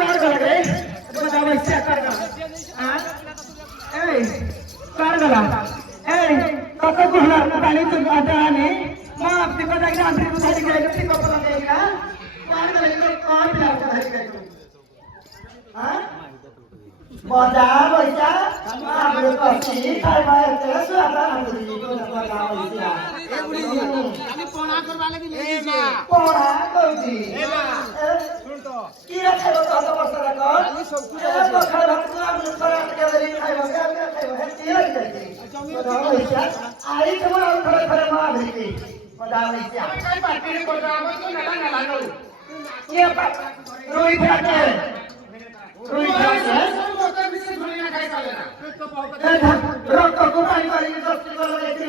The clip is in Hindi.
कार गला रे बताओ इससे कार गला हां ए कार गला ए कको कुहला पानी तो आता ने मां आपने पता कि आंटी को सारी गए कितनी को पता देगा कार गला को कौन प्यार कर रही है हां बजा बजा आप लोग पसी खाई मार के सुआदा हम दी को बता बजा ए बुढ़ी खाली पोड़ा करवा ले भी ले पोड़ा कर दी सुन तो की रखे तो वर्ष रखो खाली सब कुछ तो खाई भात को हम लोग पर के दरी खाई भात के खाई है तीर जाती बता बजा आई तो खड़े खड़े मार दी बता बजा काय पार्टी को जाओ तो ना ना लागो ये रोई जाते रोई जाते रोक को पानी वाली 10 किलो लेके